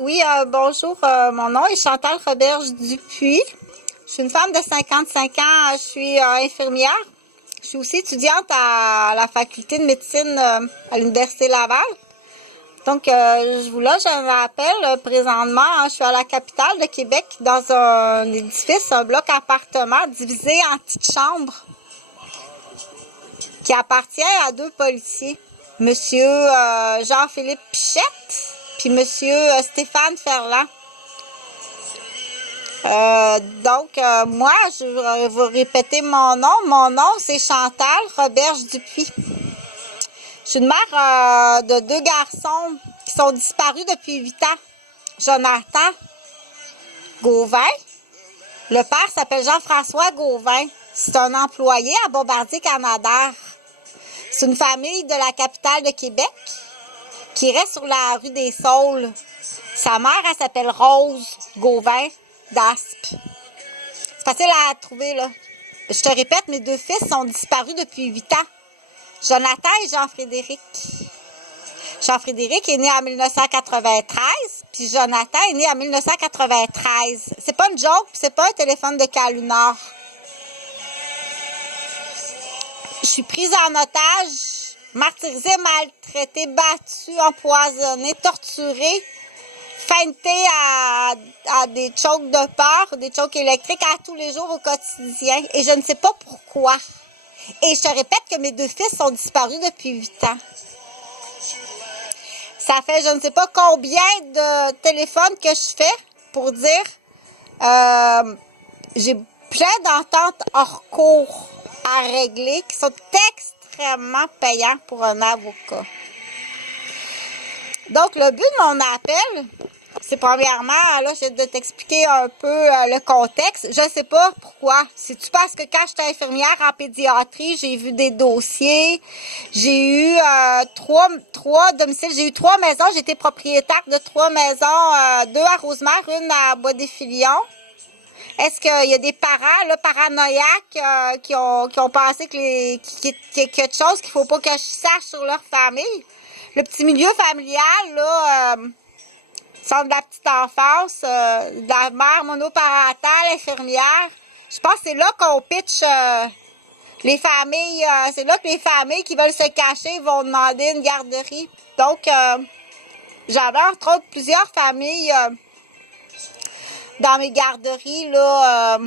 Oui, bonjour. Mon nom est Chantal Roberge Dupuis. Je suis une femme de 55 ans. Je suis infirmière. Je suis aussi étudiante à la faculté de médecine à l'Université Laval. Donc, je m'appelle présentement. Je suis à la capitale de Québec dans un édifice, un bloc appartement divisé en petites chambres qui appartient à 2 policiers. Monsieur Jean-Philippe Pichette puis Monsieur Stéphane Ferland. Moi, je vais répéter mon nom. Mon nom, c'est Chantal Roberge Dupuis. Je suis une mère de 2 garçons qui sont disparus depuis 8 ans. Jonathan Gauvin. Le père s'appelle Jean-François Gauvin. C'est un employé à Bombardier Canadair. C'est une famille de la capitale de Québec qui reste sur la rue des Saules. Sa mère, elle s'appelle Rose Gauvin d'Aspe. C'est facile à trouver, là. Je te répète, mes 2 fils sont disparus depuis 8 ans. Jonathan et Jean-Frédéric. Jean-Frédéric est né en 1993, puis Jonathan est né en 1993. C'est pas une joke, puis c'est pas un téléphone de Calunar. Je suis prise en otage, martyrisée, maltraitée, battue, empoisonnée, torturée, feintée à des chocs de peur, des chocs électriques à tous les jours au quotidien. Et je ne sais pas pourquoi. Et je te répète que mes 2 fils sont disparus depuis 8 ans. Ça fait je ne sais pas combien de téléphones que je fais pour dire j'ai plein d'ententes hors cours à régler qui sont extrêmement payants pour un avocat. Donc, le but de mon appel, c'est premièrement, là, je vais t'expliquer un peu le contexte. Je ne sais pas pourquoi. C'est-tu parce que quand j'étais infirmière en pédiatrie, j'ai vu des dossiers. J'ai eu 3 domiciles. J'ai eu 3 maisons. J'ai été propriétaire de 3 maisons, 2 à Rosemère, 1 à Bois-des-Filions. Est-ce qu'il y a des parents là, paranoïaques qui ont pensé qu'il y a quelque chose qu'il ne faut pas que je sache sur leur famille? Le petit milieu familial, là, centre de la petite enfance, de la mère monoparentale, infirmière. Je pense que c'est là qu'on pitch les familles. C'est là que les familles qui veulent se cacher vont demander une garderie. Donc, j'avais entre autres plusieurs familles dans mes garderies. Là,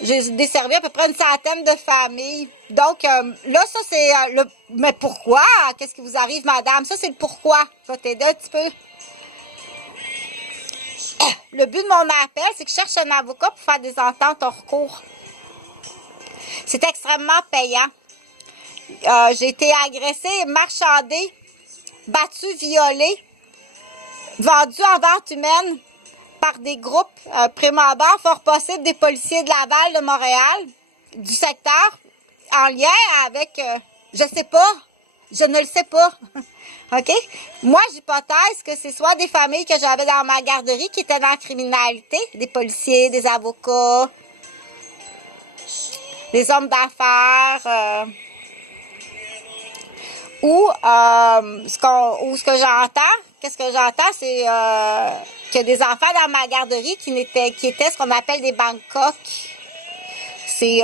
j'ai desservi à peu près une centaine de familles. Donc, là, ça, c'est le... Mais pourquoi? Qu'est-ce qui vous arrive, madame? Ça, c'est le pourquoi. Je vais t'aider un petit peu. Le but de mon appel, c'est que je cherche un avocat pour faire des ententes hors cours. C'est extrêmement payant. J'ai été agressée, marchandée, battue, violée, vendue en vente humaine par des groupes prime abord, fort possible des policiers de Laval, de Montréal, du secteur, en lien avec, je sais pas, je ne le sais pas. OK? Moi, j'hypothèse que c'est soit des familles que j'avais dans ma garderie qui étaient dans la criminalité, des policiers, des avocats, des hommes d'affaires, ou ce que j'entends, qu'est-ce que j'entends, c'est qu'il y a des enfants dans ma garderie qui étaient ce qu'on appelle des Bangkok. C'est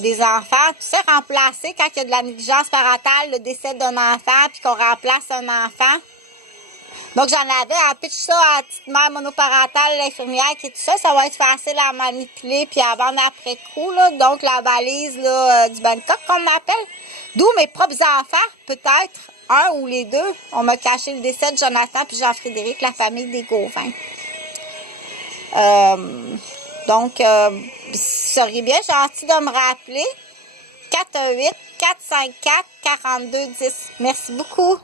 des enfants, tu sais, remplacés quand il y a de la négligence parentale, le décès d'un enfant, puis qu'on remplace un enfant. Donc, j'en avais à pitch ça à la petite mère monoparentale, l'infirmière qui est tout ça. Ça va être facile à manipuler puis à vendre après coup, là. Donc, la valise là, du Bangkok, qu'on appelle. D'où mes propres enfants, peut-être, un ou les 2, on m'a caché le décès de Jonathan puis Jean-Frédéric, la famille des Gauvin. Donc, vous seriez bien gentil de me rappeler. 418-454-4210. Merci beaucoup.